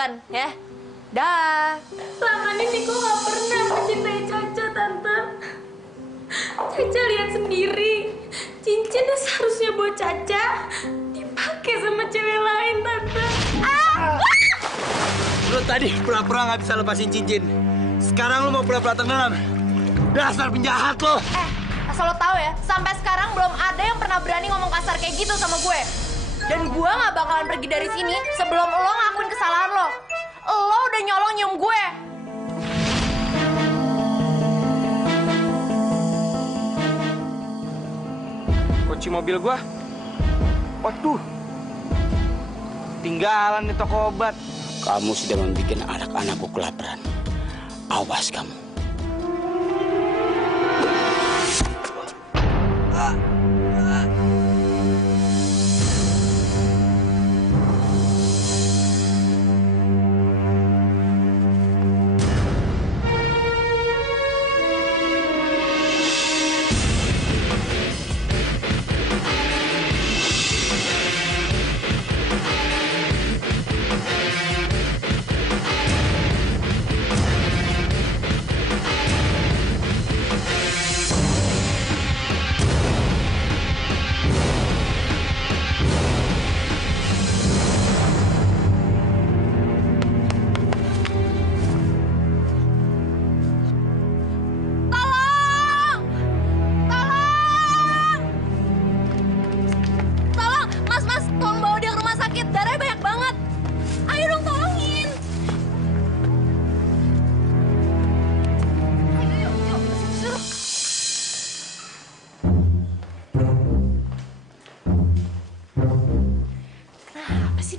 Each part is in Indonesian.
duluan ya. Dah. Selama ini Niko gak pernah mencintai Caca, Tante. Caca lihat sendiri, cincin yang seharusnya buat Caca dipakai sama cewek lain, Tante. Lo tadi pura-pura nggak bisa lepasin cincin. Sekarang lo mau pura-pura tenggelam. Dasar penjahat lo. Asal lo tahu ya, sampai sekarang belum ada yang pernah berani ngomong kasar kayak gitu sama gue. Dan gue nggak bakalan pergi dari sini sebelum lo ngakuin kesalahan lo. Lo udah nyolong nyium gue. Kunci mobil gua. Waduh. Tinggalan di toko obat. Kamu sudah membuat anak-anakku kelaparan. Awas kamu.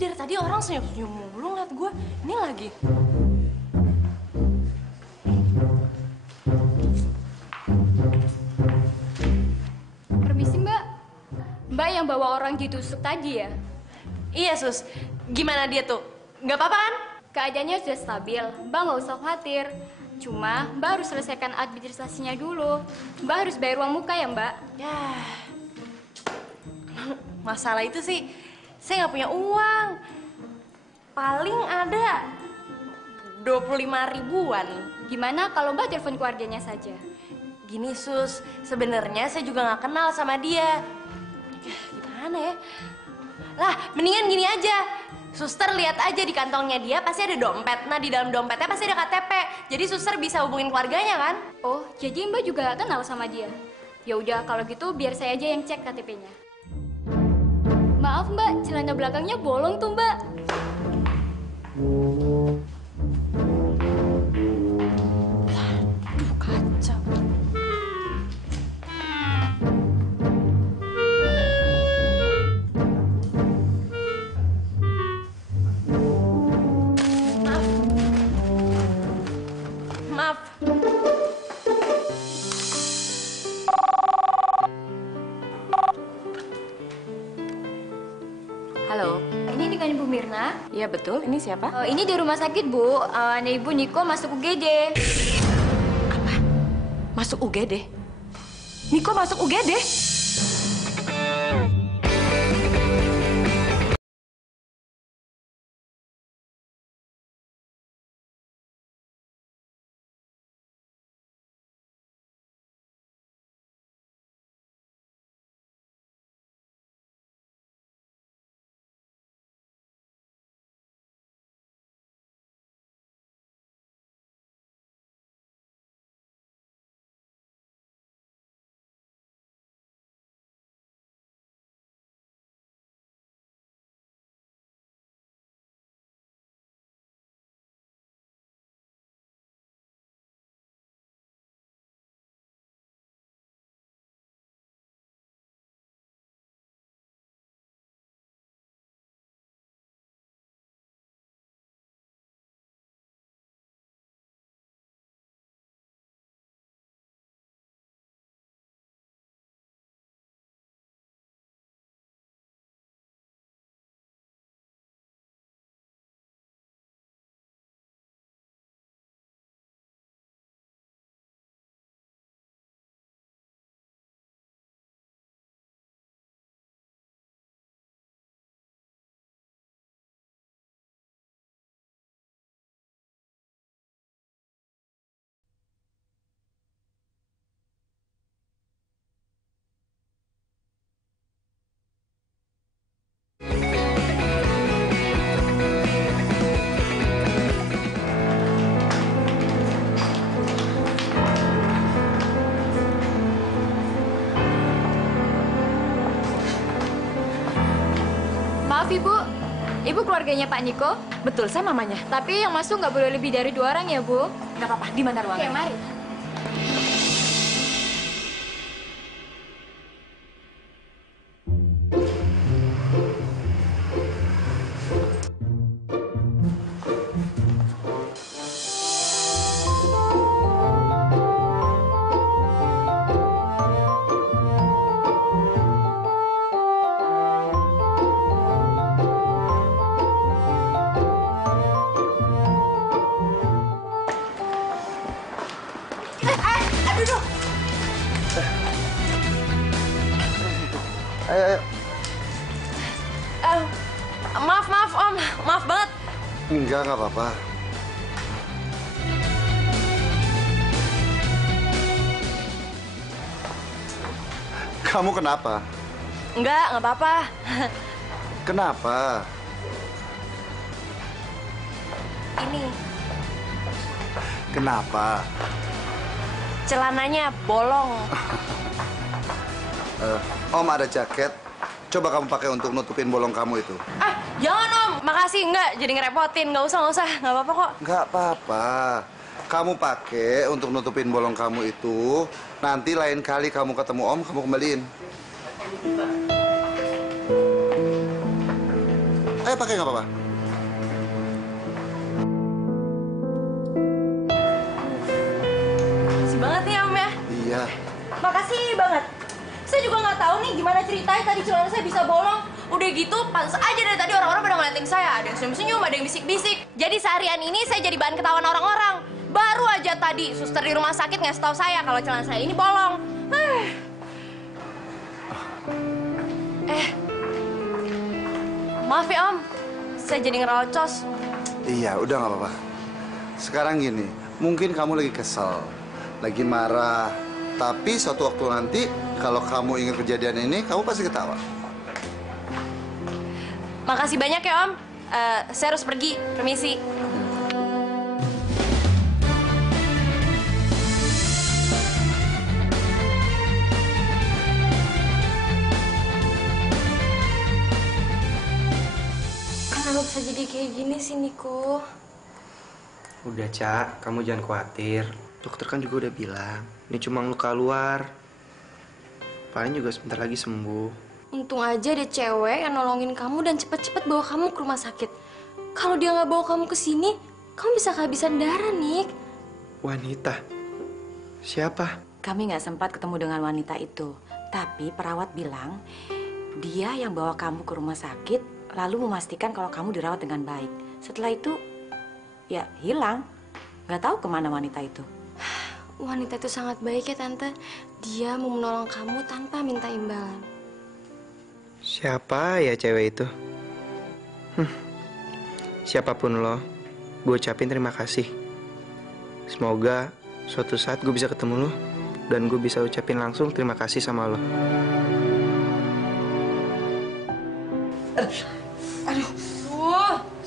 Dari tadi orang senyum-senyum mulu ngeliat gue. Ini lagi. Permisi, Mbak. Mbak yang bawa orang ditusuk tadi ya? Iya, Sus. Gimana dia tuh? Nggak apa-apa kan? Keadaannya sudah stabil. Mbak nggak usah khawatir. Cuma Mbak harus selesaikan administrasinya dulu. Mbak harus bayar uang muka ya, Mbak? Ya. Masalah itu sih, saya nggak punya uang. Paling ada 25 ribuan. Gimana kalau Mbak telepon keluarganya saja? Gini, Sus. Sebenarnya saya juga nggak kenal sama dia. Gimana ya? Lah, mendingan gini aja. Suster lihat aja di kantongnya dia pasti ada dompet. Nah, di dalam dompetnya pasti ada KTP. Jadi suster bisa hubungin keluarganya kan? Oh, jadi Mbak juga kenal sama dia? Ya udah, kalau gitu biar saya aja yang cek KTP-nya. Maaf Mbak, celana belakangnya bolong tuh Mbak. Aduh, kacau. Maaf. Halo. Ini dengan Ibu Mirna. Iya betul, ini siapa? Ini di rumah sakit Bu, ada Ibu Niko masuk UGD. Apa? Masuk UGD? Niko masuk UGD? Maaf Ibu, Ibu keluarganya Pak Niko? Betul, saya mamanya. Tapi yang masuk nggak boleh lebih dari 2 orang ya Bu? Nggak apa-apa, di mana ruangannya? Oke, mari. Ayo. Maaf Om, maaf banget. Enggak apa-apa. Kamu kenapa? Nggak apa-apa. Kenapa? Ini, Kenapa? celananya bolong. Om ada jaket. Coba kamu pakai untuk nutupin bolong kamu itu. Jangan Om, makasih. Nggak, jadi ngerepotin. Nggak usah. Nggak apa-apa kok. Nggak apa-apa. Kamu pakai untuk nutupin bolong kamu itu. Nanti lain kali kamu ketemu Om, kamu kembaliin. Ayo pakai nggak apa-apa. Makasih banget nih Om ya. Iya. Makasih banget. Saya juga nggak tahu nih gimana ceritanya tadi celana saya bisa bolong. Udah gitu, pantas aja dari tadi orang-orang pada ngeliatin saya. Ada yang senyum-senyum, ada yang bisik-bisik. Jadi seharian ini saya jadi bahan ketahuan orang-orang. Baru aja tadi suster di rumah sakit ngasih tahu saya kalau celana saya ini bolong. Maaf ya Om, saya jadi ngerocos. Iya, udah nggak apa-apa. Sekarang gini, mungkin kamu lagi kesel, lagi marah. Tapi suatu waktu nanti, kalau kamu ingat kejadian ini, kamu pasti ketawa. Makasih banyak ya Om. Saya harus pergi, permisi. Kenapa bisa jadi kayak gini sih, Niko? Udah, Cak. Kamu jangan khawatir. Dokter kan juga udah bilang, ini cuma luka luar. Paling juga sebentar lagi sembuh. Untung aja ada cewek yang nolongin kamu dan cepet-cepet bawa kamu ke rumah sakit. Kalau dia nggak bawa kamu ke sini, kamu bisa kehabisan darah, Nik. Wanita? Siapa? Kami nggak sempat ketemu dengan wanita itu. Tapi perawat bilang, dia yang bawa kamu ke rumah sakit, lalu memastikan kalau kamu dirawat dengan baik. Setelah itu, ya hilang. Nggak tahu kemana wanita itu. Wanita itu sangat baik ya, Tante. Dia mau menolong kamu tanpa minta imbalan. Siapa ya cewek itu? Siapapun lo, gue ucapin terima kasih. Semoga suatu saat gue bisa ketemu lo dan gue bisa ucapin langsung terima kasih sama lo.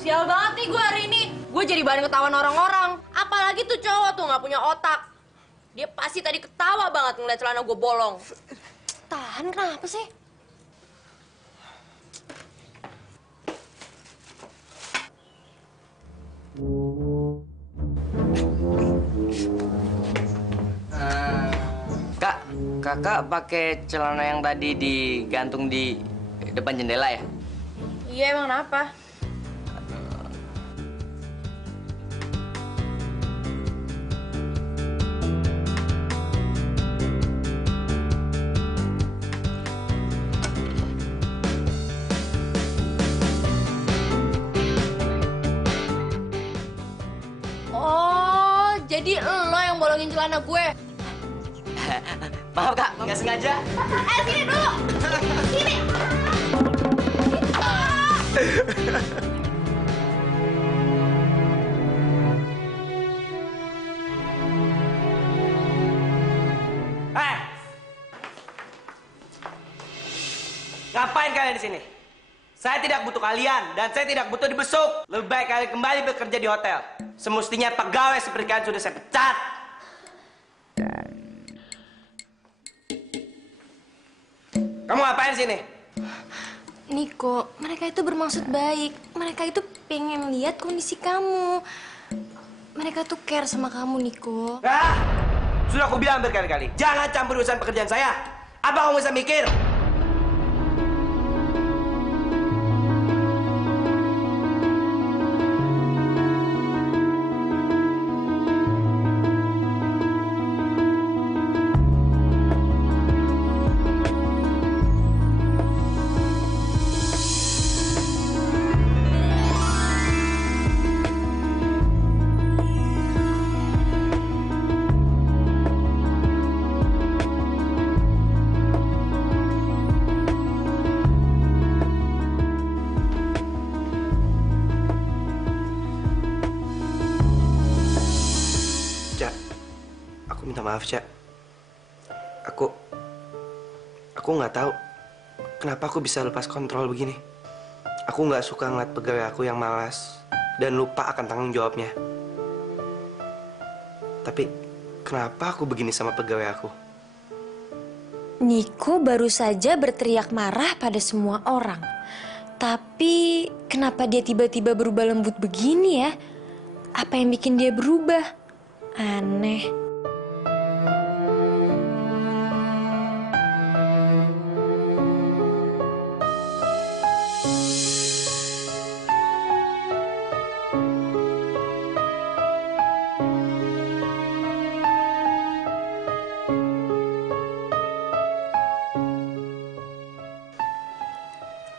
Sial banget nih gue hari ini. Gue jadi bahan ketahuan orang-orang. Apalagi tuh cowok tuh nggak punya otak. Dia pasti tadi ketawa banget ngeliat celana gue bolong. Tahan, kenapa sih? Kak, kakak pakai celana yang tadi digantung di depan jendela ya? Iya, emang kenapa? Oh, jadi lo yang bolongin celana gue? Maaf kak, nggak sengaja. Sini dulu! Sini! Ngapain kalian di sini? Saya tidak butuh kalian dan saya tidak butuh dibesuk. Lebih baik kalian kembali bekerja di hotel. Semestinya pegawai seperti kalian sudah saya pecat. Kamu ngapain di sini? Niko, mereka itu bermaksud baik. Mereka itu pengen lihat kondisi kamu. Mereka tuh care sama kamu, Niko. Ah! Sudah aku bilang berkali-kali, jangan campur urusan pekerjaan saya. Apa kamu bisa mikir? Maaf, Cak. Aku nggak tahu kenapa aku bisa lepas kontrol begini. Aku nggak suka ngeliat pegawai aku yang malas dan lupa akan tanggung jawabnya. Tapi kenapa aku begini sama pegawai aku? Niko baru saja berteriak marah pada semua orang. Tapi kenapa dia tiba-tiba berubah lembut begini ya? Apa yang bikin dia berubah? Aneh.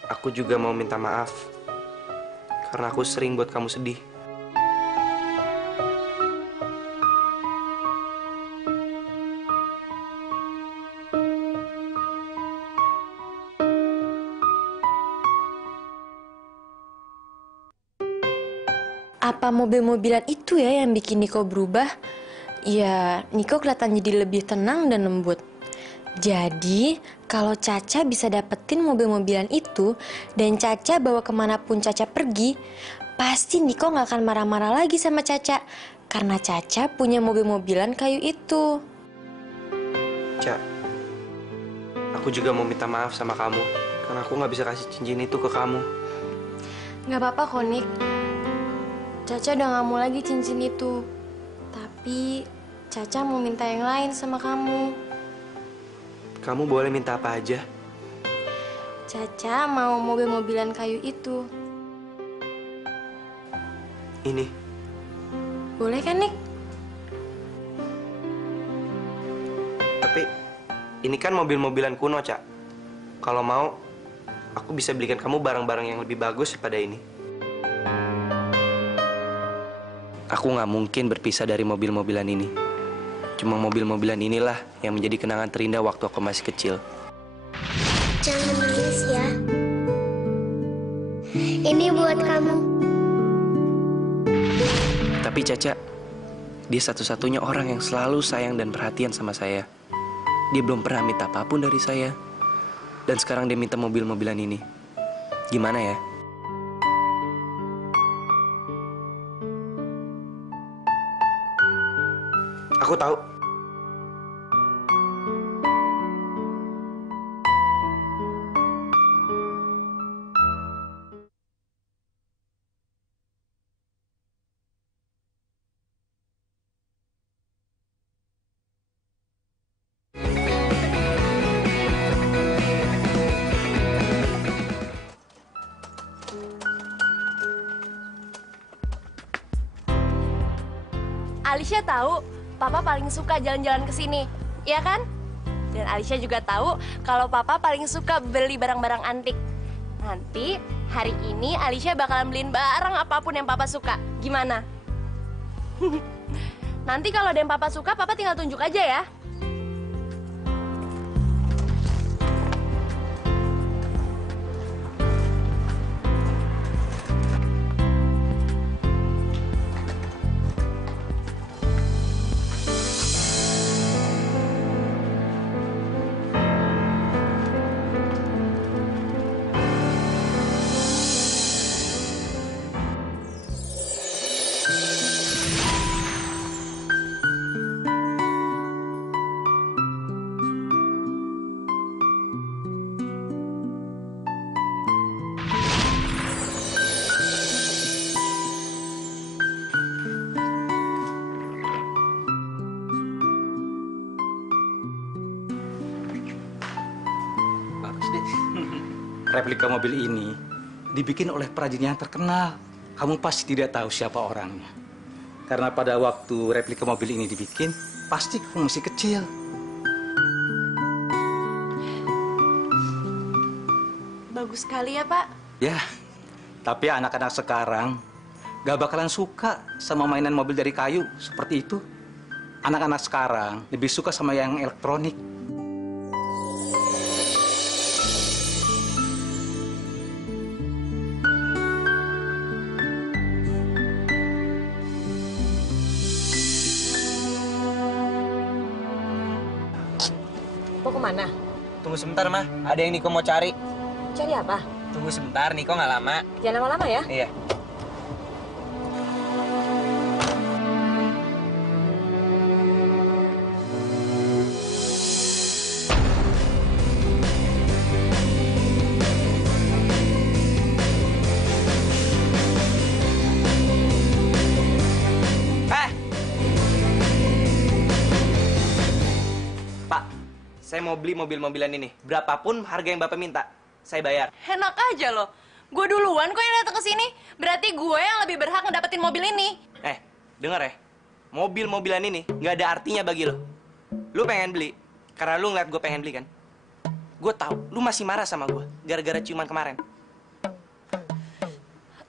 Aku juga mau minta maaf karena aku sering buat kamu sedih. Apa mobil-mobilan itu ya yang bikin Niko berubah? Ya, Niko kelihatan jadi lebih tenang dan lembut. Jadi, kalau Caca bisa dapetin mobil-mobilan itu dan Caca bawa kemanapun Caca pergi, pasti Niko nggak akan marah-marah lagi sama Caca karena Caca punya mobil-mobilan kayu itu. Cak, aku juga mau minta maaf sama kamu karena aku nggak bisa kasih cincin itu ke kamu. Nggak apa-apa kok, Nik. Caca udah nggak mau lagi cincin itu. Tapi Caca mau minta yang lain sama kamu. Kamu boleh minta apa aja. Caca mau mobil-mobilan kayu itu. Ini. Boleh kan, Nik? Tapi ini kan mobil-mobilan kuno, Cak. Kalau mau, aku bisa belikan kamu barang-barang yang lebih bagus daripada ini. Aku nggak mungkin berpisah dari mobil-mobilan ini. Cuma mobil-mobilan inilah yang menjadi kenangan terindah waktu aku masih kecil. Jangan nangis ya. Ini buat kamu. Tapi Caca, dia satu-satunya orang yang selalu sayang dan perhatian sama saya. Dia belum pernah minta apapun dari saya. Dan sekarang dia minta mobil-mobilan ini. Gimana ya? Aku tahu. Alicia tahu Papa paling suka jalan-jalan ke sini, ya kan? Dan Alicia juga tahu kalau Papa paling suka beli barang-barang antik. Nanti hari ini Alicia bakalan beliin barang apapun yang Papa suka. Gimana? Nanti kalau ada yang Papa suka, Papa tinggal tunjuk aja ya. replika mobil ini dibikin oleh perajin yang terkenal. Kamu pasti tidak tahu siapa orangnya. Karena pada waktu replika mobil ini dibikin, pasti kamu masih kecil. Bagus sekali ya, Pak. Ya, tapi anak-anak sekarang gak bakalan suka sama mainan mobil dari kayu seperti itu. Anak-anak sekarang lebih suka sama yang elektronik. Mau kemana? Tunggu sebentar, Mah. Ada yang Niko mau cari. Cari apa? Tunggu sebentar, Niko nggak lama. Jangan lama-lama ya. Iya. Saya mau beli mobil-mobilan ini. Berapapun harga yang Bapak minta, saya bayar. Enak aja loh. Gue duluan kok yang datang ke sini. Berarti gue yang lebih berhak ngedapetin mobil ini. Dengar ya. Mobil-mobilan ini nggak ada artinya bagi lo. Lu pengen beli, karena lu ngeliat gue pengen beli kan? Gue tahu, lu masih marah sama gue, gara-gara ciuman kemarin.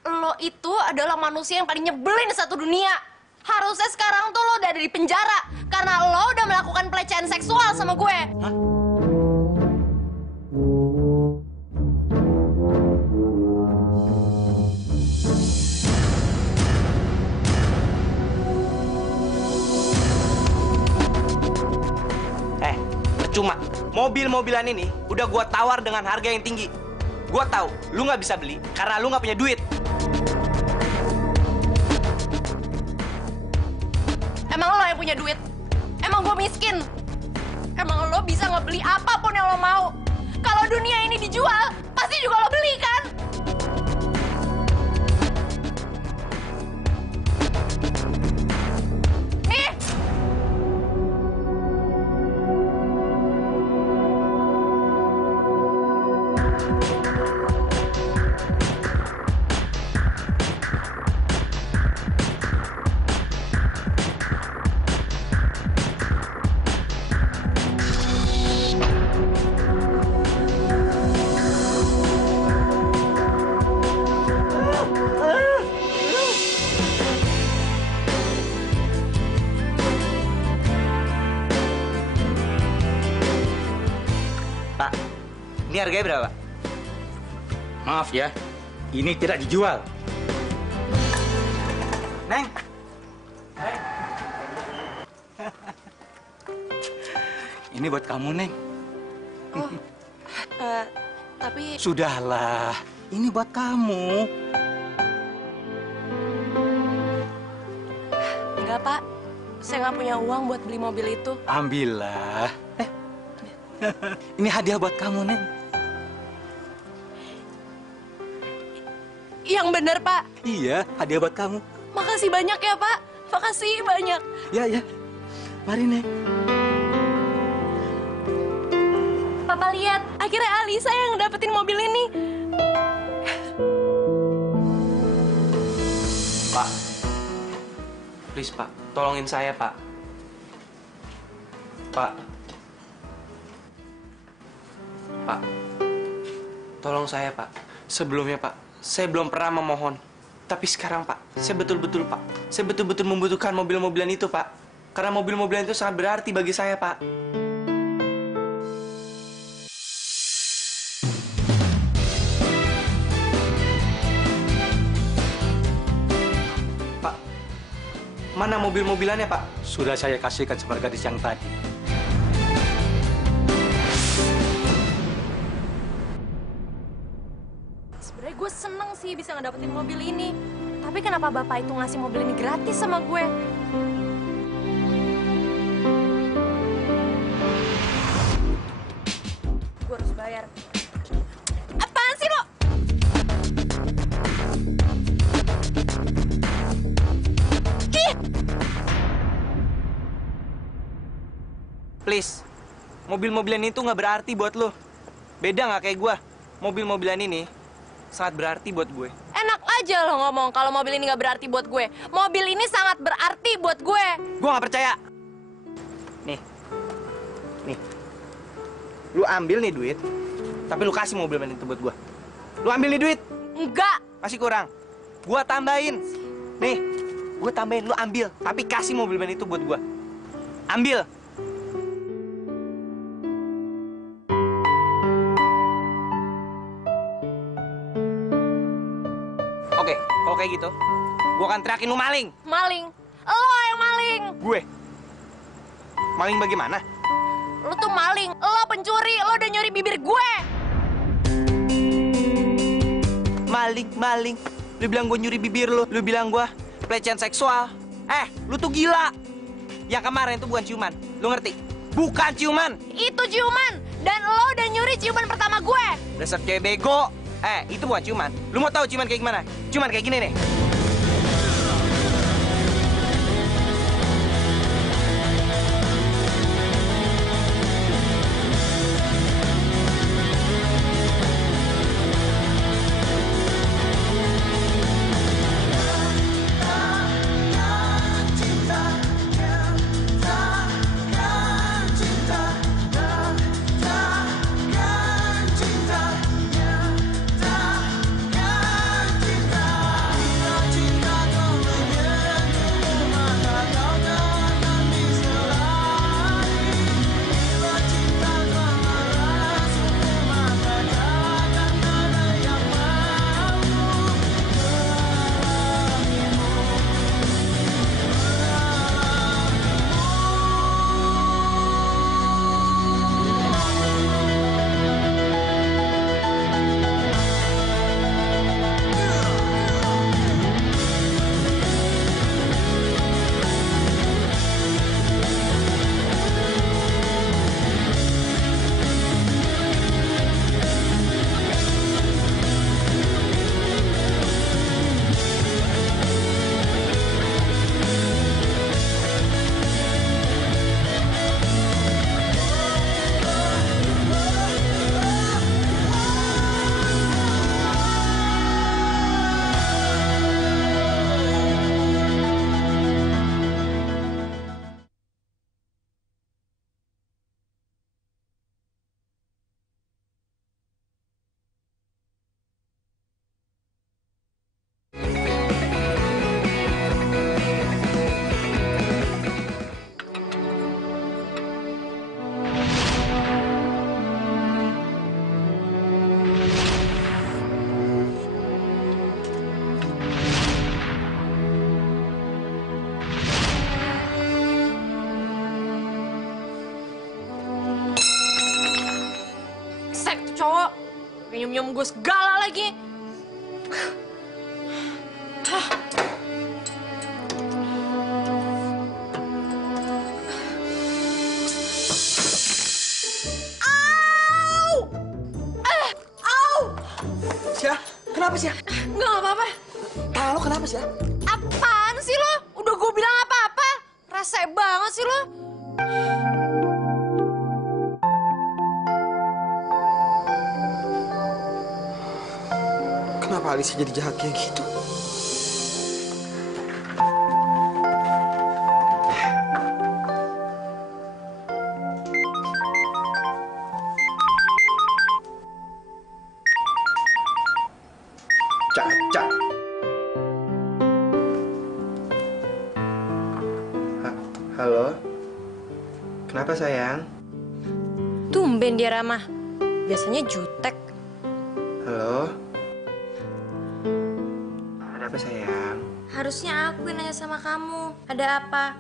Lo itu adalah manusia yang paling nyebelin satu dunia. Harusnya sekarang tuh lo udah ada di penjara karena lo udah melakukan pelecehan seksual sama gue. Hah? Percuma. Mobil-mobilan ini udah gue tawar dengan harga yang tinggi. Gue tahu lu nggak bisa beli karena lu nggak punya duit. Emang lo yang punya duit? Emang gue miskin? Emang lo bisa ngebeli apapun yang lo mau? Kalau dunia ini dijual, pasti juga lo beli kan? Nih! Ini harganya berapa? Maaf ya, ini tidak dijual. Neng. Ini buat kamu, Neng. Tapi... Sudahlah, ini buat kamu. Enggak, Pak. Saya nggak punya uang buat beli mobil itu. Ambillah. Ini hadiah buat kamu, Neng. Yang bener, Pak. Iya, hadiah buat kamu. Makasih banyak ya, Pak. Makasih banyak. Ya. Mari, Neng. Papa lihat, akhirnya Alisa yang dapetin mobil ini. Pak. Please, Pak. Tolongin saya, Pak. Pak. Pak. Tolong saya, Pak. Sebelumnya, Pak. Saya belum pernah memohon. Tapi sekarang, Pak, saya betul-betul membutuhkan mobil-mobilan itu, Pak. Karena mobil-mobilan itu sangat berarti bagi saya, Pak. Pak, mana mobil-mobilannya, Pak? Sudah saya kasihkan sama gadis yang tadi. Sebenarnya gue seneng sih bisa ngedapetin mobil ini. Tapi kenapa bapak itu ngasih mobil ini gratis sama gue? Gue harus bayar. Apaan sih lo? Ih! Please, mobil-mobilan itu nggak berarti buat lo. Beda nggak kayak gue? mobil-mobilan ini sangat berarti buat gue. Enak aja lo ngomong kalau mobil ini nggak berarti buat gue. Mobil ini sangat berarti buat gue. Gue nggak percaya. Nih, lu ambil nih duit, tapi lu kasih mobil itu buat gue. Lu ambil nih duit. Enggak. Masih kurang. Gue tambahin. Nih, gue tambahin. Lu ambil, tapi kasih mobil itu buat gue. Ambil. Oke, kalau kayak gitu, gue akan teriakin lu maling. Maling. Lo yang maling. Gue. Maling bagaimana? Lo tuh maling. Lo pencuri. Lo udah nyuri bibir gue. Maling. Lu bilang gue nyuri bibir lu. Lu bilang gue pelecehan seksual. Lu tuh gila. Yang kemarin tuh bukan ciuman. Lu ngerti? Bukan ciuman. Itu ciuman. Dan lo udah nyuri ciuman pertama gue. Dasar cewek bego. Itu bukan ciuman. Lu mau tahu ciuman kayak gimana? Ciuman kayak gini nih. Cowok nyium-nyium gue segala lagi. Sia, kenapa Sia? Nggak apa-apa. Tahu kenapa Sia? Apaan sih lo? Udah gue bilang apa-apa. Rese banget sih lo. Kenapa Alisa jadi jahat kayak gitu? Caca. Halo. Kenapa sayang? Tumben dia ramah. Biasanya jutek. Halo. Ada apa sayang? Harusnya aku yang nanya sama kamu. Ada apa?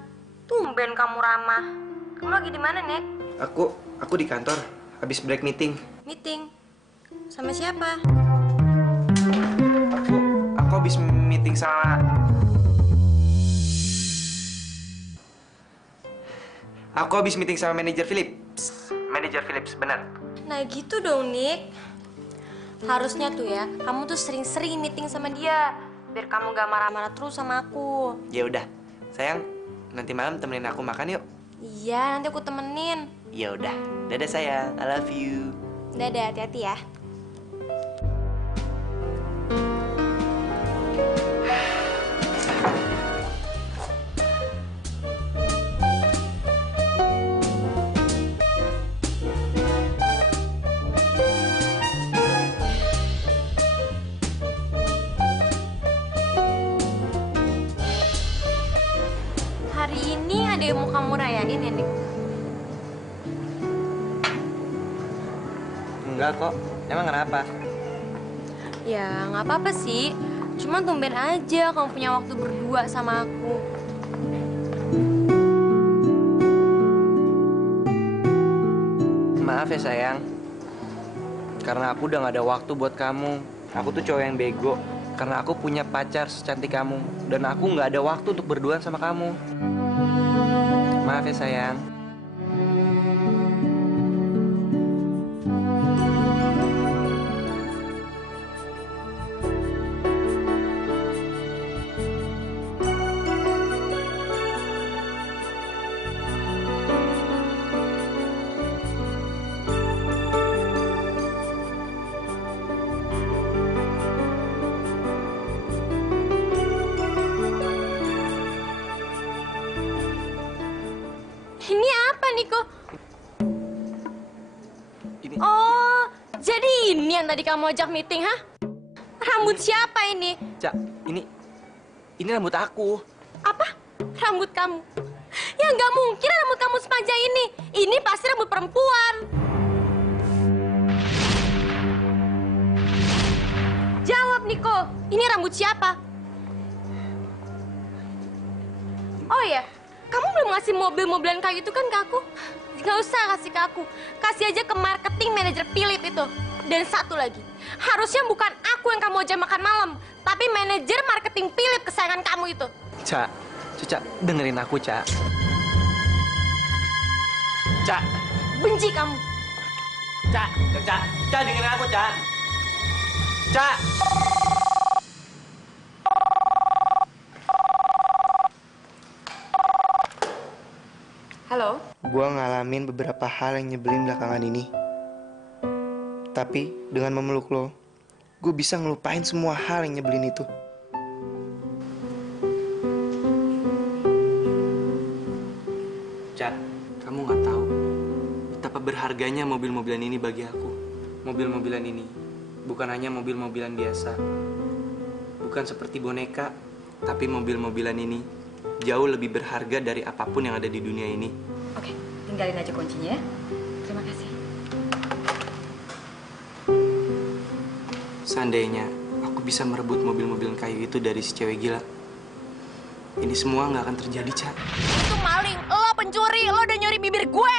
Tumben kamu ramah. Kamu lagi di mana, Nek? Aku di kantor. Habis break meeting. Meeting. Sama siapa? Aku habis meeting sama... Aku habis meeting sama manajer Philips. Manajer Philips, benar. Nah gitu dong, Nick. Harusnya tuh ya, kamu tuh sering-sering meeting sama dia. Biar kamu gak marah-marah terus sama aku. Ya udah, sayang. Nanti malam temenin aku makan yuk. Iya, nanti aku temenin. Ya udah, dadah sayang. I love you. Dadah, hati-hati ya. Enggak kok. Emang kenapa? Ya, nggak apa-apa sih. Cuma tumben aja kamu punya waktu berdua sama aku. Maaf ya sayang. Karena aku udah gak ada waktu buat kamu. Aku tuh cowok yang bego. Karena aku punya pacar secantik kamu. Dan aku gak ada waktu untuk berduaan sama kamu. Maaf ya sayang. Ini apa, Niko? Ini. Oh, jadi ini yang tadi kamu ajak meeting, hah? Rambut siapa ini? Cak, ini rambut aku. Apa? Rambut kamu? Ya nggak mungkin rambut kamu sepanjang ini. Ini pasti rambut perempuan. Jawab, Niko. Ini rambut siapa? Oh ya, kamu belum ngasih mobil-mobilan kayu itu kan ke aku? Gak usah kasih ke aku. Kasih aja ke marketing manager Philip itu. Dan satu lagi, harusnya bukan aku yang kamu ajak makan malam, tapi manajer marketing Philip kesayangan kamu itu. Cak, dengerin aku, Cak. Cak. Benci kamu. Cak, dengerin aku, Cak. Cak. Halo? Gua ngalamin beberapa hal yang nyebelin belakangan ini. Tapi dengan memeluk lo, gue bisa ngelupain semua hal yang nyebelin itu. Cak, kamu nggak tahu betapa berharganya mobil-mobilan ini bagi aku. Mobil-mobilan ini bukan hanya mobil-mobilan biasa. Bukan seperti boneka, tapi mobil-mobilan ini jauh lebih berharga dari apapun yang ada di dunia ini. Oke, tinggalin aja kuncinya ya. Terima kasih. Seandainya aku bisa merebut mobil-mobilan kayu itu dari si cewek gila, ini semua nggak akan terjadi, Cak. Itu maling, lo pencuri, lo udah nyuri bibir gue.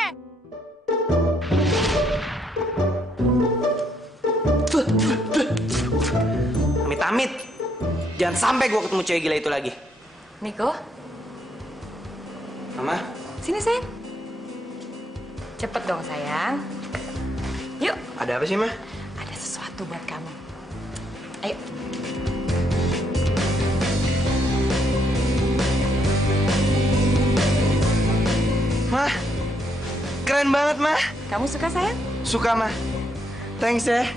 Amit-amit, jangan sampai gue ketemu cewek gila itu lagi. Niko, Mama, sini sayang. Cepet dong sayang. Yuk, ada apa sih, Ma? ada sesuatu buat kamu. Ayo. Ma, keren banget, Ma. Kamu suka sayang? Suka, Ma. Thanks ya.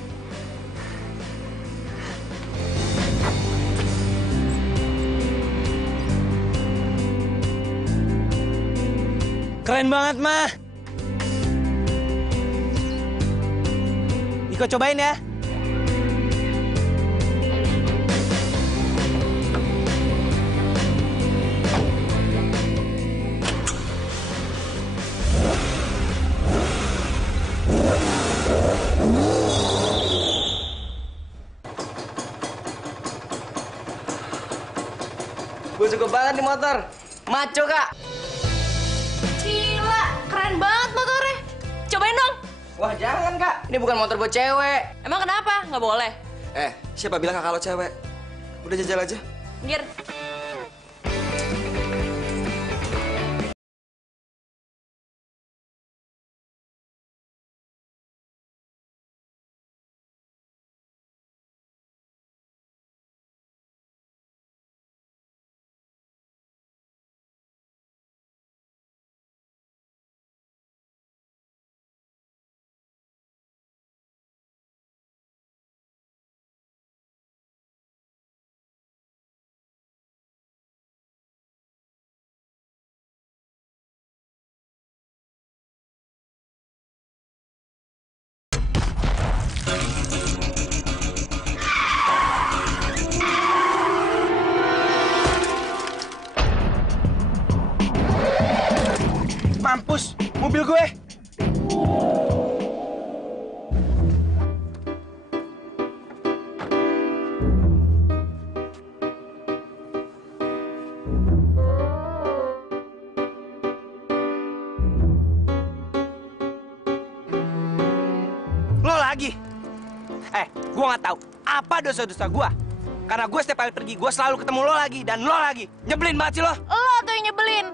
Keren banget, Ma. Iko cobain ya. Gue suka banget nih motor. Maco, Kak. Gila, keren banget motornya. Cobain dong. Wah, jangan, Kak. Ini bukan motor buat cewek. Emang kenapa? Nggak boleh. Siapa bilang kakak lo cewek? Udah jajal aja. Gir. Mampus, mobil gue. lagi. Gue nggak tahu apa dosa-dosa gue. Karena gue setiap kali pergi, gue selalu ketemu lo lagi dan lo lagi. Nyebelin banget sih lo. Lo tuh yang nyebelin.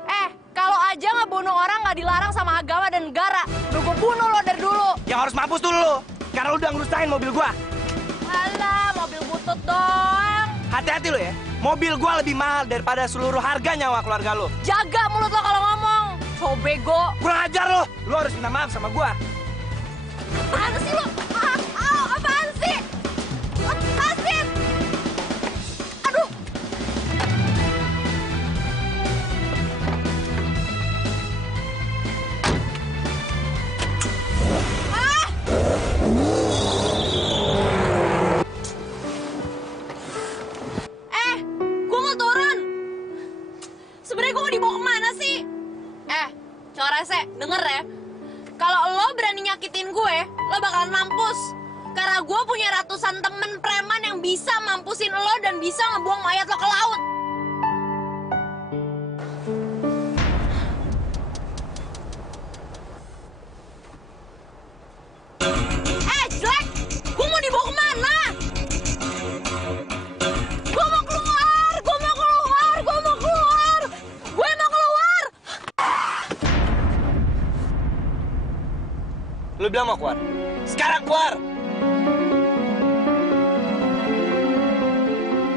Kalau aja ngebunuh orang nggak dilarang sama agama dan negara, udah gue bunuh lo dari dulu. Yang harus mampus dulu lo, karena lo udah ngerusain mobil gue. Alah, mobil butut doang. Hati-hati lo ya, mobil gue lebih mahal daripada seluruh harga nyawa keluarga lo. Jaga mulut lo kalau ngomong. So bego. Kurang ajar lo harus minta maaf sama gue. Apaan sih lo? Apaan sih? Lepasin! Aduh! Gue mau turun. Sebenarnya gue mau dibawa kemana sih? Cowok rese, denger ya. Kalau lo berani nyakitin gue, lo bakalan mampus. Karena gue punya ratusan temen preman yang bisa mampusin lo dan bisa ngebuang mayat lo ke laut. Jelek! Gue mau dibawa kemana? Gue mau keluar! Gue mau keluar! Gue mau keluar! Gue mau keluar! Lo bilang mau keluar? Sekarang keluar!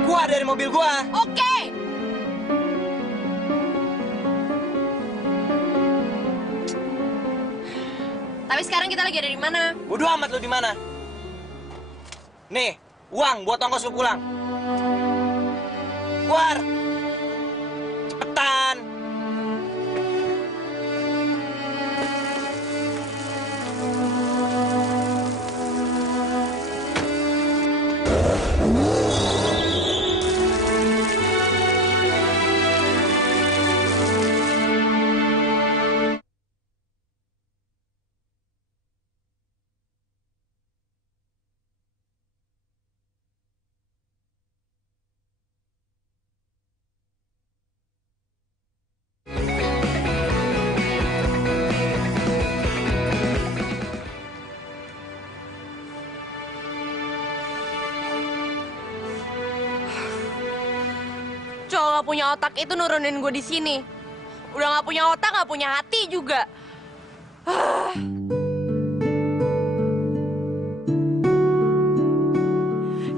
Keluar dari mobil gua! Oke! Tapi sekarang kita lagi ada di mana? Bodoh amat lo di mana? Nih, uang buat ongkos lo pulang. Keluar! Cepetan! Cowok gak punya otak itu nurunin gue di sini. Udah gak punya otak, gak punya hati juga.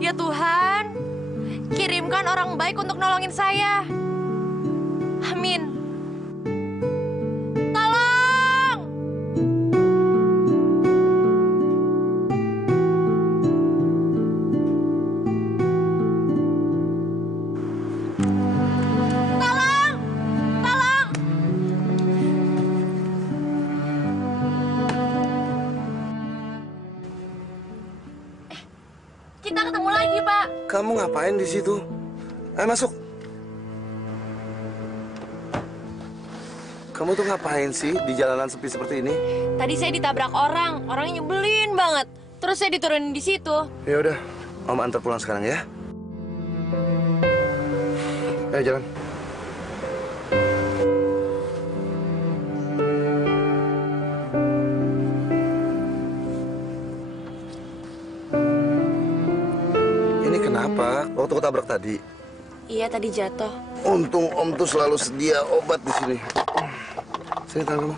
Ya Tuhan, kirimkan orang baik untuk nolongin saya. Amin. Tolong! Tolong! Tolong! Kita ketemu lagi, Pak. Kamu ngapain di situ? Ayo masuk. Kamu tuh ngapain sih di jalanan sepi seperti ini? Tadi saya ditabrak orang, orangnya nyebelin banget. Terus saya diturunin di situ. Ya udah, Om antar pulang sekarang ya. Ayo jalan. Ini kenapa? Waktu ketabrak tadi. Iya, tadi jatuh. Untung Om tuh selalu sedia obat di sini. Sini tangan kamu.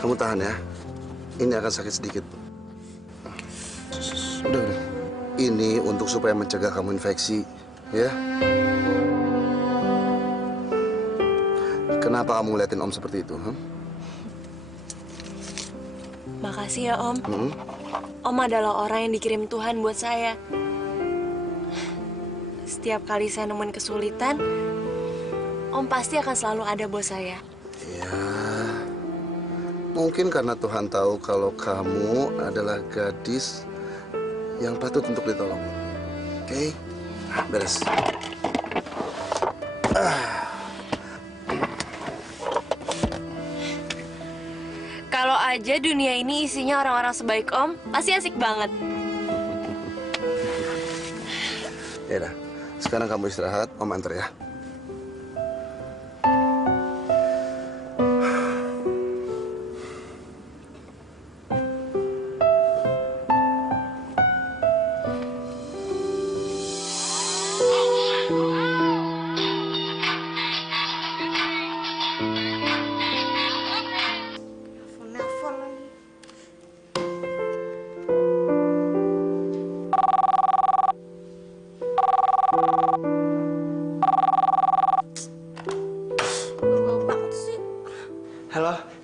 Kamu tahan ya. Ini akan sakit sedikit. Udah. Ini untuk supaya mencegah kamu infeksi, ya. Kenapa kamu ngeliatin Om seperti itu? Makasih ya, Om. Om adalah orang yang dikirim Tuhan buat saya. Setiap kali saya nemuin kesulitan, Om pasti akan selalu ada buat saya. Ya, mungkin karena Tuhan tahu kalau kamu adalah gadis yang patut untuk ditolong. Oke? Beres. Kalau aja dunia ini isinya orang-orang sebaik Om, pasti asik banget. Ya udah, sekarang kamu istirahat, Om antar ya.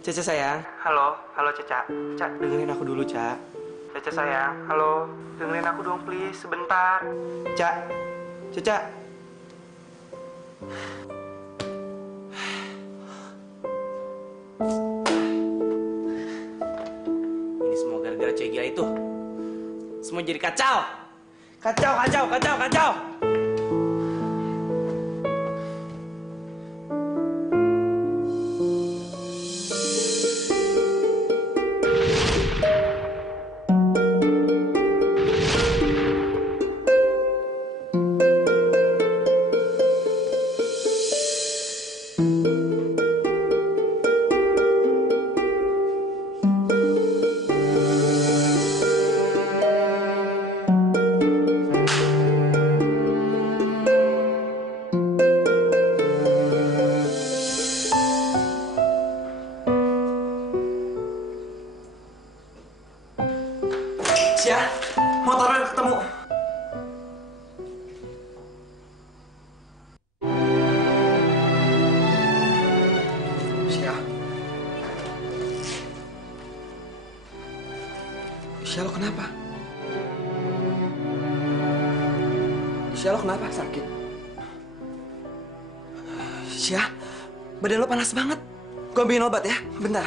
Caca sayang. Halo Caca. Caca, dengerin aku dulu, Caca. Caca sayang, halo. Dengerin aku dong please, sebentar. Caca. Ini semua gara-gara cewek gila itu. Semua jadi kacau. Kacau. Sia, motornya ketemu. Sia, lo kenapa? Sia, lo kenapa? Sakit? Sia, badan lo panas banget. Gue ambilin obat ya, bentar.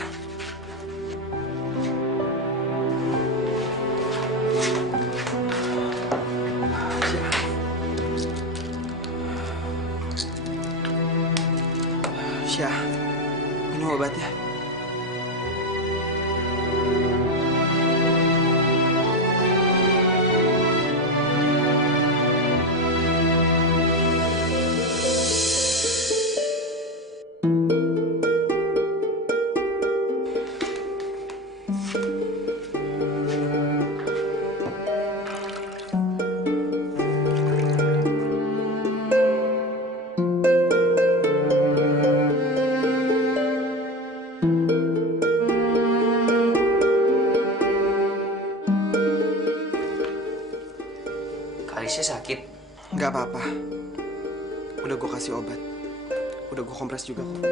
Sia, minum obatnya. Alisnya sakit? Nggak apa-apa. Udah gue kasih obat. Udah gue kompres juga kok.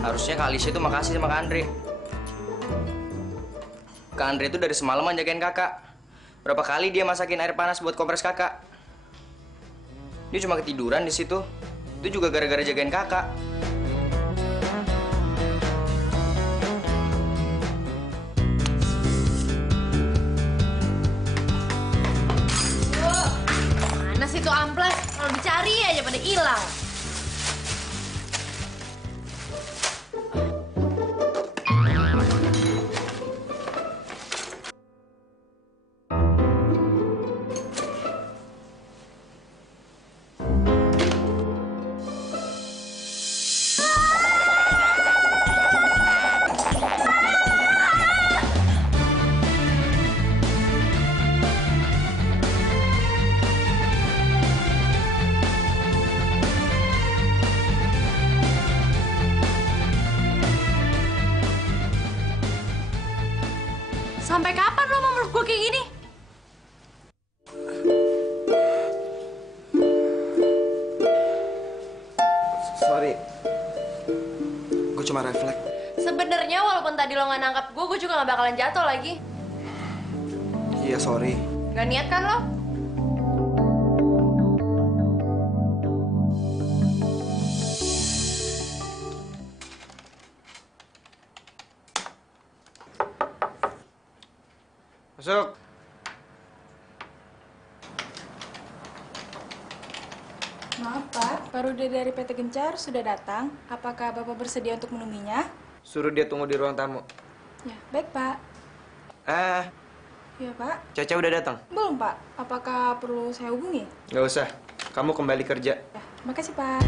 Harusnya Kak Alisnya itu makasih sama Kak Andre. Kak Andre itu dari semalaman jagain kakak. Berapa kali dia masakin air panas buat kompres kakak. Dia cuma ketiduran di situ. Itu juga gara-gara jagain kakak. Mana sih tuh amplas? Kalau dicari aja pada hilang. Sampai kapan lo mau meluk gue kayak gini? Sorry. Gue cuma refleks. Sebenarnya walaupun tadi lo nggak nangkap gue juga nggak bakalan jatuh lagi. Iya, sorry. Gak niat kan lo? Masuk. Maaf Pak, Parude dari PT Gencar sudah datang. Apakah Bapak bersedia untuk menemuinya? Suruh dia tunggu di ruang tamu. Ya, baik Pak. Ya Pak. Caca udah datang? Belum Pak. Apakah perlu saya hubungi? Nggak usah. Kamu kembali kerja. Ya, makasih Pak.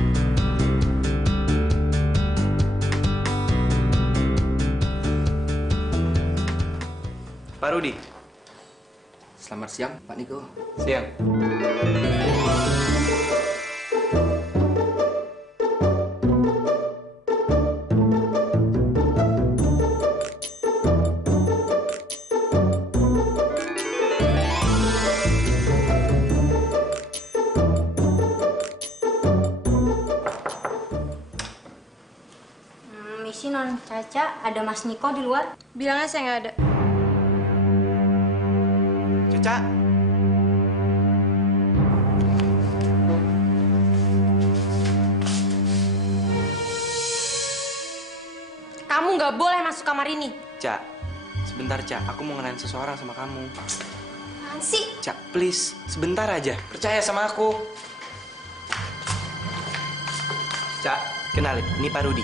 Pak Rudi. Selamat siang, Pak Niko. Siang. Misi non Caca, ada Mas Niko di luar. Bilangnya saya nggak ada. Caca. Kamu nggak boleh masuk kamar ini. Ca, sebentar Ca, aku mau ngenalin seseorang sama kamu. Apaan sih? Ca, please, sebentar aja. Percaya sama aku. Ca, kenalin, ini Pak Rudi.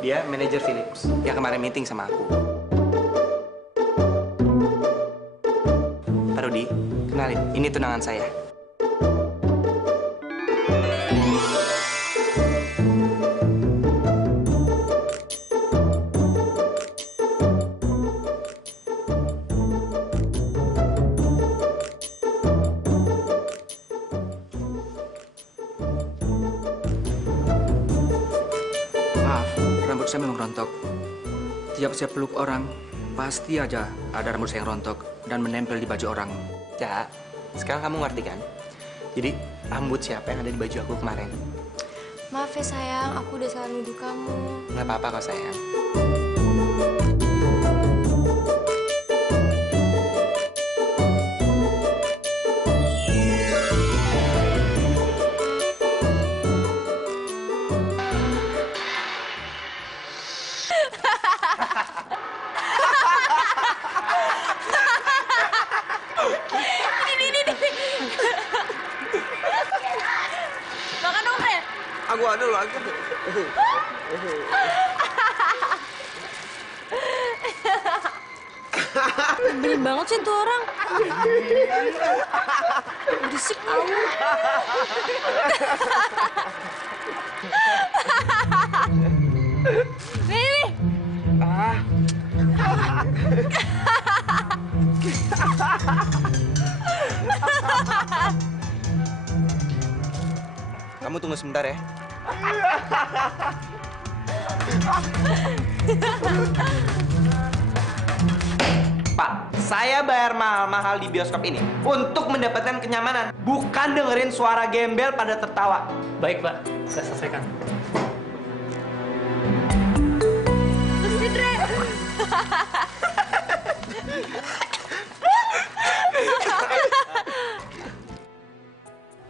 Dia manajer Philips yang kemarin meeting sama aku. Pak Rudi, kenalin, ini tunangan saya. Maaf, rambut saya memang rontok. Tiap saya peluk orang, pasti aja ada rambut saya yang rontok dan menempel di baju orang. Ca, sekarang kamu ngerti kan? Jadi, rambut siapa yang ada di baju aku kemarin? Maaf ya sayang, aku udah salah nuduh kamu. Nggak apa-apa kok sayang. Makan dong, Ren. Aku ada lagi. Nyebelin banget sih tuh orang. Berisik tau. Nih. Kamu tunggu sebentar ya. Pak, saya bayar mahal-mahal di bioskop ini untuk mendapatkan kenyamanan, bukan dengerin suara gembel pada tertawa. Baik, Pak. Saya selesaikan. Besit, Ren.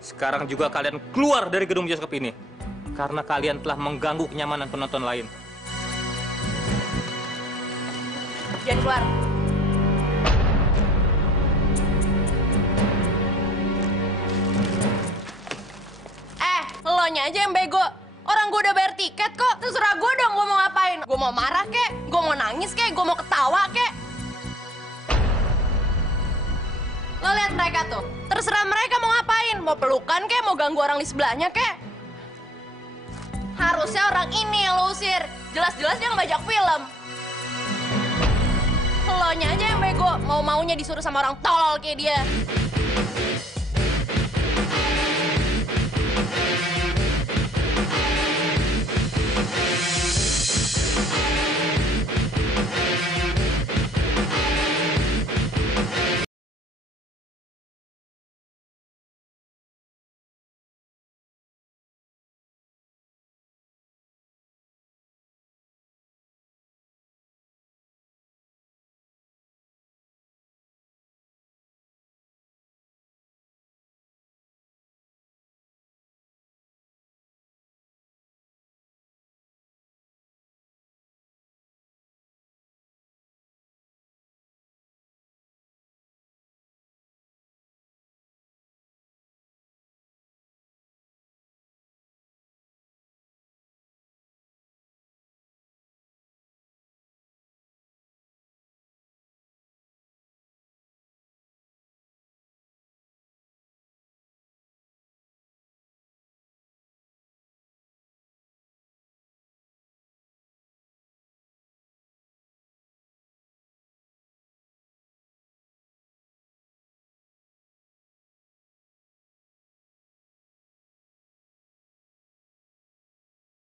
Sekarang juga kalian keluar dari gedung bioskop ini. Karena kalian telah mengganggu kenyamanan penonton lain. Jangan keluar. Elonya aja yang bego. Orang gue udah bayar tiket kok. Terserah gue dong gue mau ngapain. Gue mau marah kek, gue mau nangis kek, gue mau ketawa kek. Lo lihat mereka tuh. Terserah mereka mau ngapain. Mau pelukan kek, mau ganggu orang di sebelahnya kek. Harusnya orang ini yang lo usir. Jelas-jelas dia ngebajak film. Elonya aja yang bego. Mau-maunya disuruh sama orang tolol kayak dia.